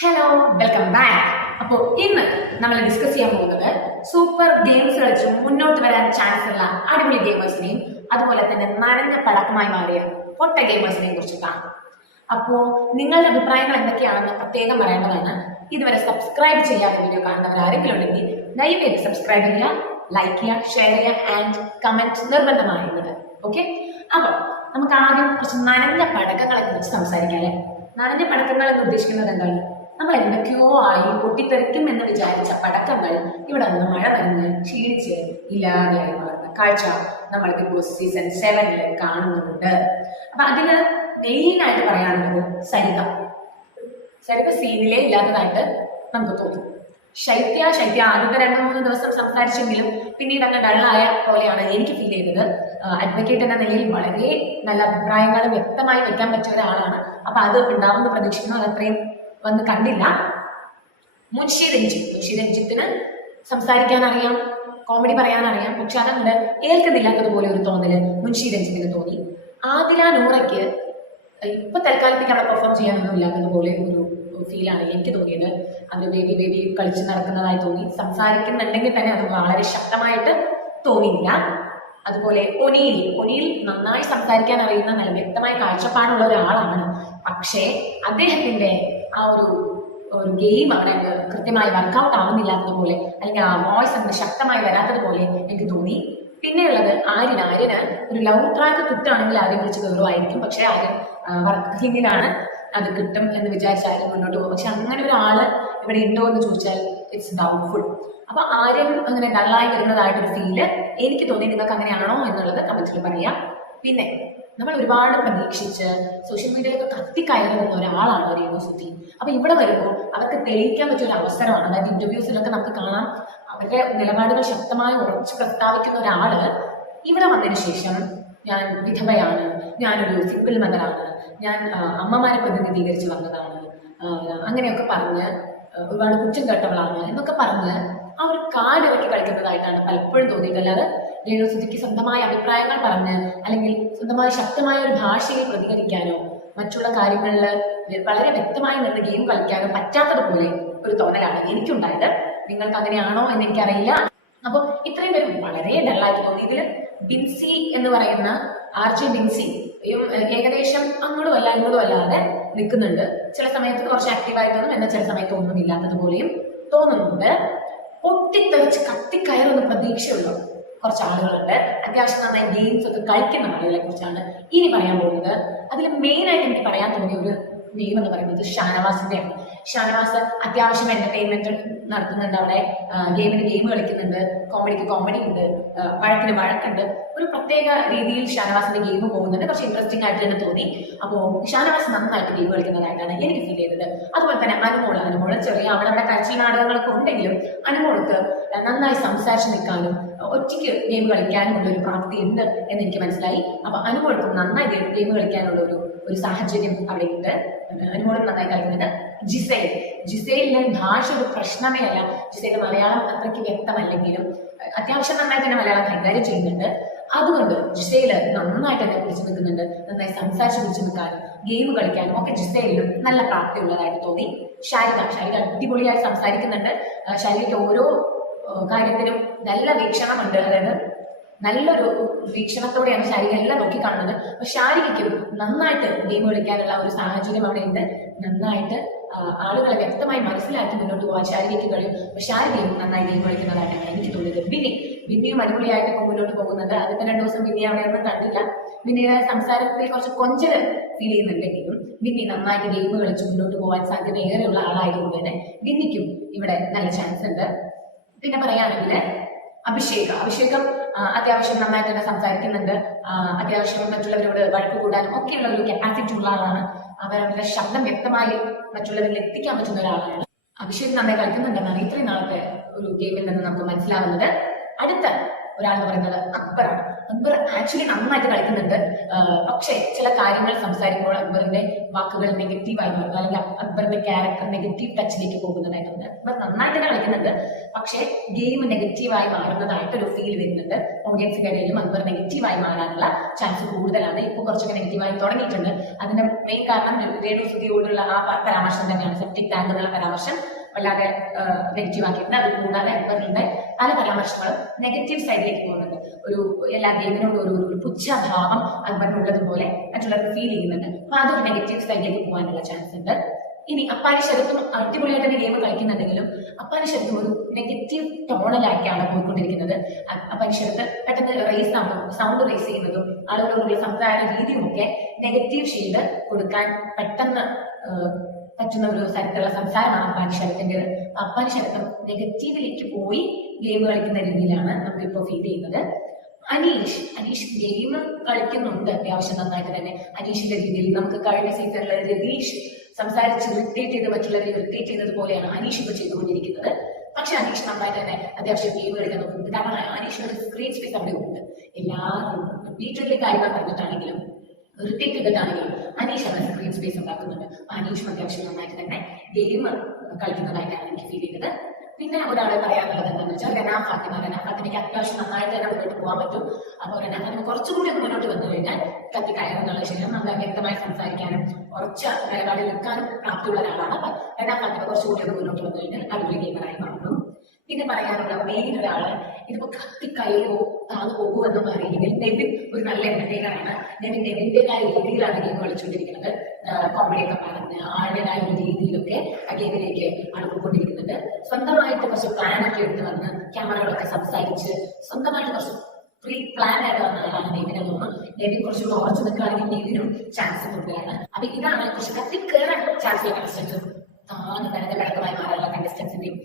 Hello welcome back അപ്പോൾ ഇന്ന് നമ്മൾ ഡിസ്കസ് ചെയ്യാൻ പോകുന്നത് സൂപ്പർ ഗെയിംസ് കളിച്ച് മുന്നോട്ട് വരാൻ ചാൻസ് ഉള്ള അടിപൊളി ഗെയിമേഴ്സിനെയും അതുപോലെ തന്നെ നനഞ്ഞ പടക്കമായി മാറിയ പൊട്ട ഗെയിമേഴ്സിനെയും കുറിച്ചിട്ടാണ് അപ്പോൾ നിങ്ങളുടെ അഭിപ്രായങ്ങൾ എന്തൊക്കെയാണെന്ന് പ്രത്യേകം പറയേണ്ടതാണ്. ഇതുവരെ സബ്സ്ക്രൈബ് ചെയ്യാത്ത വീഡിയോ കാണുന്നവർ ആരെങ്കിലും ഉണ്ടെങ്കിൽ ദയവേത് സബ്സ്ക്രൈബ് ചെയ്യുക ലൈക്ക് ചെയ്യുക ഷെയർ ചെയ്യുക ആൻഡ് കമന്റ് നിർബന്ധമായിരുന്നത് ഓക്കെ അപ്പോൾ നമുക്ക് ആദ്യം കുറച്ച് നനഞ്ഞ പടക്കങ്ങളെ കുറിച്ച് സംസാരിക്കാം അല്ലേ? നനഞ്ഞ പടക്കങ്ങൾ എന്ന് ഉദ്ദേശിക്കുന്നത് എന്താണ്? നമ്മൾ എന്തൊക്കെയോ ആയി പൊട്ടിത്തെറിക്കും എന്ന് വിചാരിച്ച പടക്കങ്ങൾ ഇവിടെ നിന്ന് മഴ നനഞ്ഞ് ക്ഷീണിച്ച് ഇല്ലാതെയായി മാറുന്ന കാഴ്ച നമ്മൾ ബിഗ് സീസൺ സെവനിൽ കാണുന്നുണ്ട്. അപ്പൊ അതിന് മെയിൻ ആയിട്ട് പറയാനുള്ളത് സരിത. സരിത സീനിലെ ഇല്ലാത്തതായിട്ട് നമുക്ക് തോന്നും. ശൈത്യ ശൈത്യ ആദ്യത്തെ രണ്ട് മൂന്ന് ദിവസം സംസാരിച്ചെങ്കിലും പിന്നീട് അങ്ങ് ഡള്ളായ പോലെയാണ് എനിക്ക് ഫീൽ ചെയ്തത്. അഡ്വക്കേറ്റ് എന്ന നിലയിൽ വളരെ നല്ല അഭിപ്രായങ്ങൾ വ്യക്തമായി വെക്കാൻ പറ്റിയ ഒരാളാണ്. അപ്പൊ അത് ഉണ്ടാവുമെന്ന് പ്രതീക്ഷിക്കുന്നു. അത് അത്രയും വന്ന് കണ്ടില്ല. മുൻഷി രഞ്ജിത്ത്. മുൻഷി രഞ്ജിത്തിന് സംസാരിക്കാൻ അറിയാം കോമഡി പറയാൻ അറിയാം പക്ഷെ അതങ്ങനെ ഏൽക്കുന്നില്ലാത്തതുപോലെ ഒരു തോന്നൽ മുൻഷി രഞ്ജിത്തിന് തോന്നി. ആദില നൂറയ്ക്ക് ഇപ്പൊ തൽക്കാലത്തേക്ക് അവിടെ പെർഫോം ചെയ്യാനൊന്നും ഇല്ലാത്തതുപോലെ ഒരു ഫീലാണ് എനിക്ക് തോന്നിയത്. അത് ബേബി ബേബി കളിച്ച് നടക്കുന്നതായി തോന്നി. സംസാരിക്കുന്നുണ്ടെങ്കിൽ തന്നെ അത് വളരെ ശക്തമായിട്ട് തോന്നിയില്ല. അതുപോലെ ഒനിയിൽ ഒനിയിൽ നന്നായി സംസാരിക്കാൻ അറിയുന്ന നല്ല വ്യക്തമായ കാഴ്ചപ്പാടുള്ള ഒരാളാണ്. പക്ഷേ അദ്ദേഹത്തിന്റെ ആ ഒരു ഒരു ഗെയിം അങ്ങനെ കൃത്യമായി വർക്കൗട്ട് ആവുന്നില്ലാത്തതുപോലെ അല്ലെങ്കിൽ ആ വോയിസ് അങ്ങനെ ശക്തമായി വരാത്തതുപോലെ എനിക്ക് തോന്നി. പിന്നെയുള്ളത് ആര്യൻ. ആര്യന് ഒരു ലവ് ട്രാക്ക് കിട്ടുകയാണെങ്കിൽ ആര്യൻ വിളിച്ച് കയറുമായിരിക്കും. പക്ഷേ ആര്യൻ വർക്കിങ്ങിലാണ് അത് കിട്ടും എന്ന് വിചാരിച്ച ആര്യൻ മുന്നോട്ട് പോകും. പക്ഷെ അങ്ങനെ ഒരാൾ ഇവിടെ ഉണ്ടോ എന്ന് ചോദിച്ചാൽ ഇറ്റ്സ് ഡൗട്ട്ഫുൾ അപ്പൊ ആര്യൻ അങ്ങനെ ഡള്ളായി വരുന്നതായിട്ടൊരു ഫീൽ എനിക്ക് തോന്നി നിങ്ങൾക്ക് അങ്ങനെയാണോ എന്നുള്ളത് കമന്റിൽ പറയാം. പിന്നെ നമ്മൾ ഒരുപാട് പ്രതീക്ഷിച്ച് സോഷ്യൽ മീഡിയയിലൊക്കെ കത്തിക്കയറി നിന്ന ഒരാളാണ് ഒരു സുധി അപ്പൊ ഇവിടെ വരുമ്പോൾ അവർക്ക് തെളിയിക്കാൻ പറ്റിയ ഒരു അവസരമാണ്. അതായത് ഇന്റർവ്യൂസിലൊക്കെ നമുക്ക് കാണാം. അവരുടെ നിലപാടുകൾ ശക്തമായി ഉറച്ചു പ്രസ്താവിക്കുന്ന ഒരാൾ ഇവിടെ വന്നതിന് ശേഷം ഞാൻ വിധവയാണ്. ഞാനൊരു സിംഗിൾ മകളാണ് ഞാൻ അമ്മമാരെ പ്രതിനിധീകരിച്ച് വന്നതാണ്. അങ്ങനെയൊക്കെ പറഞ്ഞ് ഒരുപാട് കുറ്റം കേട്ടവളാണ് എന്നൊക്കെ പറഞ്ഞ് ആ ഒരു കാർഡ് ഇറക്കി കളിക്കുന്നതായിട്ടാണ് പലപ്പോഴും തോന്നിയിട്ടല്ലാതെ രേണുസുതിക്ക് സ്വന്തമായ അഭിപ്രായങ്ങൾ പറഞ്ഞ് അല്ലെങ്കിൽ സ്വന്തമായ ശക്തമായ ഒരു ഭാഷയിൽ പ്രതികരിക്കാനോ മറ്റുള്ള കാര്യങ്ങളിൽ വളരെ വ്യക്തമായി നിന്ന് ഗെയിം കളിക്കാനോ പറ്റാത്തതുപോലെ ഒരു തോന്നലാണ് എനിക്കുണ്ടായത്. നിങ്ങൾക്ക് അങ്ങനെയാണോ എന്ന് എനിക്കറിയില്ല. അപ്പോൾ ഇത്രയും പേരും വളരെ ഡള്ളായിട്ട് തോന്നി. ഇതിൽ ബിൻസി എന്ന് പറയുന്ന ആർ ജെ ബിൻസി ഏകദേശം അങ്ങോട്ടും അല്ല ഇങ്ങോട്ടും അല്ലാതെ നിൽക്കുന്നുണ്ട്. ചില സമയത്ത് കുറച്ച് ആക്റ്റീവായി തോന്നും എന്നാൽ ചില സമയത്ത് ഒന്നും ഇല്ലാത്തതുപോലെയും തോന്നുന്നുണ്ട്. പൊട്ടിത്തെറിച്ച് കത്തിക്കയറുന്ന പ്രതീക്ഷയുള്ള കുറച്ച് ആളുകളുണ്ട്. അത്യാവശ്യം നന്നായി ഗെയിംസ് ഒക്കെ കളിക്കുന്ന ആളുകളെ കുറിച്ചാണ് ഇനി പറയാൻ പോകുന്നത്. അതിൽ മെയിൻ ആയിട്ട് എനിക്ക് പറയാൻ തോന്നിയ ഒരു നെയിം എന്ന് പറയുന്നത് ഷാനവാസിന്റെയാണ്. ഷാനവാസ് അത്യാവശ്യം എന്റർടൈൻമെന്റ് നടത്തുന്നുണ്ട് അവിടെ. ഗെയിമിന് ഗെയിം കളിക്കുന്നുണ്ട്. കോമഡിക്ക് കോമഡി ഉണ്ട്. വഴക്കിന് വഴക്കുണ്ട്. ഒരു പ്രത്യേക രീതിയിൽ ഷാനവാസിന്റെ ഗെയിം പോകുന്നുണ്ട്. കുറച്ച് ഇൻട്രസ്റ്റിംഗ് ആയിട്ട് തന്നെ തോന്നി. അപ്പോൾ ഷാനവാസ് നന്നായിട്ട് ഗെയിം കളിക്കുന്നതായിട്ടാണ് എനിക്ക് ഫീൽ ചെയ്തത്. അതുപോലെ തന്നെ അനുമോൾ അനുമോൾ ചെറിയ അവിടെ കരച്ചിൽ നാടകങ്ങളൊക്കെ ഉണ്ടെങ്കിലും അനുമോൾക്ക് നന്നായി സംസാരിച്ച് നിൽക്കാനും ഒറ്റയ്ക്ക് ഗെയിം കളിക്കാനും ഉള്ള ഒരു പ്രാപ്തി ഉണ്ട് എന്ന് എനിക്ക് മനസ്സിലായി. അപ്പൊ അനുമോൾക്ക് നന്നായി ഗെയിം കളിക്കാനുള്ള ഒരു ഒരു സാഹചര്യം അവിടെ ഉണ്ട് അനുമോളും നന്നായി കളിക്കുന്നുണ്ട് ജിസൈൽ. ജിസൈലിന് ഭാഷ ഒരു പ്രശ്നമേ അല്ല. ജിസൈൽ മലയാളം അത്രയ്ക്ക് വ്യക്തമല്ലെങ്കിലും അത്യാവശ്യം നന്നായി തന്നെ മലയാളം കൈകാര്യം ചെയ്യുന്നുണ്ട്. അതുകൊണ്ട് ജിസൈൽ നന്നായിട്ട് തന്നെ പിടിച്ചു നിൽക്കുന്നുണ്ട്. നന്നായി സംസാരിച്ച് പിടിച്ചു നിൽക്കാനും ഗെയിം കളിക്കാനും ഒക്കെ ജിസൈലിലും നല്ല പ്രാപ്തി ഉള്ളതായിട്ട് തോന്നി. ശാരിക ശാരിക അടിപൊളിയായി സംസാരിക്കുന്നുണ്ട്. അഹ് ഓരോ കാര്യത്തിനും നല്ല വീക്ഷണമുണ്ട്. അതായത് നല്ലൊരു വീക്ഷണത്തോടെയാണ് ശാരിക എല്ലാം നോക്കിക്കാണുന്നത് അപ്പൊ ശാരികയ്ക്കും നന്നായിട്ട് ഗെയിം കളിക്കാനുള്ള ഒരു സാഹചര്യം അവിടെ ഉണ്ട് നന്നായിട്ട് ആളുകളെ വ്യക്തമായി മനസ്സിലാക്കി മുന്നോട്ട് പോകാൻ ശാരികയ്ക്ക് കഴിയും. ശാരികയും നന്നായി ഗെയിം കളിക്കുന്നതായിട്ടാണ് എനിക്ക് തോന്നിയത്. ബിന്നി ബിന്നിയും അടിപൊളിയായിട്ട് മുന്നോട്ട് പോകുന്നുണ്ട്. അതിപ്പോ രണ്ടു ദിവസം ബിന്നി അവിടെ ഒന്നും കണ്ടില്ല ബിന്നിയുടെ സംസാരത്തിൽ കുറച്ച് കൊഞ്ചൽ ഫീൽ ചെയ്യുന്നുണ്ടെങ്കിലും ബിന്നി നന്നായിട്ട് ഗെയിം കളിച്ച് മുന്നോട്ട് പോകാൻ സാധ്യത ഏറെയുള്ള ആളായതുകൊണ്ട് തന്നെ ബിന്നിക്കും ഇവിടെ നല്ല ചാൻസ് ഉണ്ട്. പിന്നെ പറയുകയാണെങ്കിൽ അഭിഷേക്. അഭിഷേകം അത്യാവശ്യം നന്നായിട്ട് തന്നെ സംസാരിക്കുന്നുണ്ട്. അത്യാവശ്യം മറ്റുള്ളവരോട് വഴക്ക് കൂടാനും ഒക്കെയുള്ള ഒരു കപ്പാസിറ്റി ഉള്ള ആളാണ്. അവരവരുടെ ശബ്ദം വ്യക്തമായി മറ്റുള്ളവരിൽ എത്തിക്കാൻ പറ്റുന്ന ഒരാളാണ്. അഭിഷേക് നന്നായി കളിക്കുന്നുണ്ടെന്നാണ് ഇത്രയും നാളത്തെ ഒരു ഗെയിമിൽ നിന്ന് നമുക്ക് മനസ്സിലാവുന്നത്. അടുത്ത ഒരാൾ എന്ന് പറയുന്നത് അക്ബറാണ് അക്ബർ ആക്ച്വലി നന്നായിട്ട് കളിക്കുന്നുണ്ട്. പക്ഷെ ചില കാര്യങ്ങൾ സംസാരിക്കുമ്പോൾ അക്ബറിന്റെ വാക്കുകൾ നെഗറ്റീവായി മാറുന്നു. അല്ലെങ്കിൽ അക്ബറിന്റെ ക്യാരക്ടർ നെഗറ്റീവ് ടച്ചിലേക്ക് പോകുന്നതായിട്ടുണ്ട്. അക്ബർ നന്നായിട്ട് കളിക്കുന്നുണ്ട്. പക്ഷേ ഗെയിം നെഗറ്റീവായി മാറുന്നതായിട്ട് ഒരു ഫീൽ വരുന്നുണ്ട്. ഓഡിയൻസ് ഇടയിലും അക്ബർ നെഗറ്റീവായി മാറാനുള്ള ചാൻസ് കൂടുതലാണ്. ഇപ്പോൾ കുറച്ചൊക്കെ നെഗറ്റീവായി തുടങ്ങിയിട്ടുണ്ട്. അതിന്റെ മെയിൻ കാരണം രേണു സുധിയോടുള്ള ആ പരാമർശം തന്നെയാണ്. സെപ്റ്റിക് ടാങ്ക് എന്നുള്ള പരാമർശം. വല്ലാതെ നെഗറ്റീവ് ആക്കിയിട്ടുണ്ട്. അത് കൂടാതെ അക്ബറിന്റെ പല പരാമർശങ്ങളും നെഗറ്റീവ് സൈഡിലേക്ക് പോകുന്നുണ്ട്. ഒരു എല്ലാ ഗെയിമിനോടും ഒരു ഒരു പുച്ഛഭാവം അക്ബറിനുള്ളതുപോലെ മറ്റുള്ളവർക്ക് ഫീൽ ചെയ്യുന്നുണ്ട്. അപ്പൊ അതൊരു നെഗറ്റീവ് സൈഡിലേക്ക് പോകാനുള്ള ചാൻസ് ഉണ്ട്. ഇനി അപ്പാനി ശരത്തും അടിപൊളിയായിട്ട് ഗെയിം കളിക്കുന്നുണ്ടെങ്കിലും അപ്പാനി ശരത്തും ഒരു നെഗറ്റീവ് ടോണിലാക്കിയാണ് പോയിക്കൊണ്ടിരിക്കുന്നത്. അപ്പാനി ശരത്ത് പെട്ടെന്ന് റേസ് ആകും സൗണ്ട് റേസ് ചെയ്യുന്നതും ആളുകളോടുള്ള സംസാര രീതിയും ഒക്കെ നെഗറ്റീവ് ഷെയ്ഡ് കൊടുക്കാൻ പെട്ടെന്ന് പറ്റുന്ന ഒരു തരത്തിലുള്ള സംസാരമാണ് അപ്പാനി ശരത്തിന്റെത്. അപ്പാനി ശരത്തും നെഗറ്റീവിലേക്ക് പോയി ഗെയിം കളിക്കുന്ന രീതിയിലാണ് നമുക്കിപ്പോൾ ഫീൽ ചെയ്യുന്നത്. അനീഷ് അനീഷ് ഗെയിം കളിക്കുന്നുണ്ട് അത്യാവശ്യം നന്നായിട്ട് തന്നെ. അനീഷിന്റെ രീതിയിൽ നമുക്ക് കഴിഞ്ഞ സീസണിൽ രതീഷ് സംസാരിച്ച് ഇറിറ്റേറ്റ് ചെയ്ത് മറ്റുള്ളവരെ ഇറിറ്റേറ്റ് ചെയ്യുന്നത് പോലെയാണ് അനീഷ് ഇപ്പോൾ ചെയ്തുകൊണ്ടിരിക്കുന്നത്. പക്ഷെ അനീഷ് നന്നായിട്ട് തന്നെ അത്യാവശ്യം ഗെയിം കളിക്കാൻ നോക്കുന്നുണ്ട്. കാരണം അനീഷിന് ഒരു സ്ക്രീൻ സ്പേസ് അവിടെ ഉണ്ട് എല്ലാ വീട്ടിലെ കാര്യങ്ങൾ പറഞ്ഞിട്ടാണെങ്കിലും ഇറിറ്റേറ്റ് ചെയ്തിട്ടാണെങ്കിലും അനീഷ് അവിടെ സ്ക്രീൻ സ്പേസ് ഉണ്ടാക്കുന്നുണ്ട്. അനീഷും അത്യാവശ്യം നന്നായിട്ട് തന്നെ ഗെയിം കളിക്കുന്നതായിട്ടാണ് എനിക്ക് ഫീൽ ചെയ്തത്. പിന്നെ ഒരാളെ പറയാനുള്ളത് എന്താണെന്ന് വെച്ചാൽ റെനാ ഫാത്തിമ. റെനാ ഫാത്തിമയ്ക്ക് അത്യാവശ്യം നന്നായിട്ട് തന്നെ മുന്നോട്ട് പോകാൻ പറ്റും. അപ്പോൾ റെനാ ഫാത്തിമ കുറച്ചുകൂടി മുന്നോട്ട് വന്നു കഴിഞ്ഞാൽ കത്തിക്കയറുന്നുള്ള ശേഷം നമ്മൾ വ്യക്തമായി സംസാരിക്കാനും ഉറച്ച നിലപാടിൽ നിൽക്കാനും പ്രാപ്തിയുള്ള ഒരാളാണ്. അപ്പൊ റെനാ ഫാത്തിമ കുറച്ചുകൂടി മുന്നോട്ട് വന്നു കഴിഞ്ഞാൽ അടിപൊളി ഗെയിമറായി മെയിൻ ഒരാൾ ഇതിപ്പോ കത്തിക്കയറോ താന്നു പോകുമോ എന്നൊന്നും നെവിൻ ഒരു നല്ല എന്റർടൈനറാണ് നെവിൻ നെവിന്റേതായ രീതിയിലാണ് ഗെയിം കളിച്ചുകൊണ്ടിരിക്കുന്നത് കോമഡി ഒക്കെ പറഞ്ഞ് ആളുടേതായ ഒരു രീതിയിലൊക്കെ ആ ഗെയിമിലേക്ക് ആണ് സ്വന്തമായിട്ട് കുറച്ച് പ്ലാൻ ഒക്കെ എടുത്ത് വന്ന് ക്യാമറകളൊക്കെ സംസാരിച്ച് സ്വന്തമായിട്ട് കുറച്ച് പ്രീ പ്ലാൻ ആയിട്ട് വന്ന ആളാണ് നെവിനെ തോന്നുന്നു. നെവിൻ കുറച്ചുകൂടെ ഉറച്ചു നിൽക്കുകയാണെങ്കിൽ നെവിനും ചാൻസ് കൂടുതലാണ്. അപ്പൊ ഇതാണ് കുറച്ച് കത്തിക്കേറാൻ ചാൻസ് ഉള്ള കണ്ടസ്റ്റൻസും താന്ന് വരുന്ന കിടക്കമായി മാറാനുള്ള കണ്ടസ്റ്റൻസിന്റെയും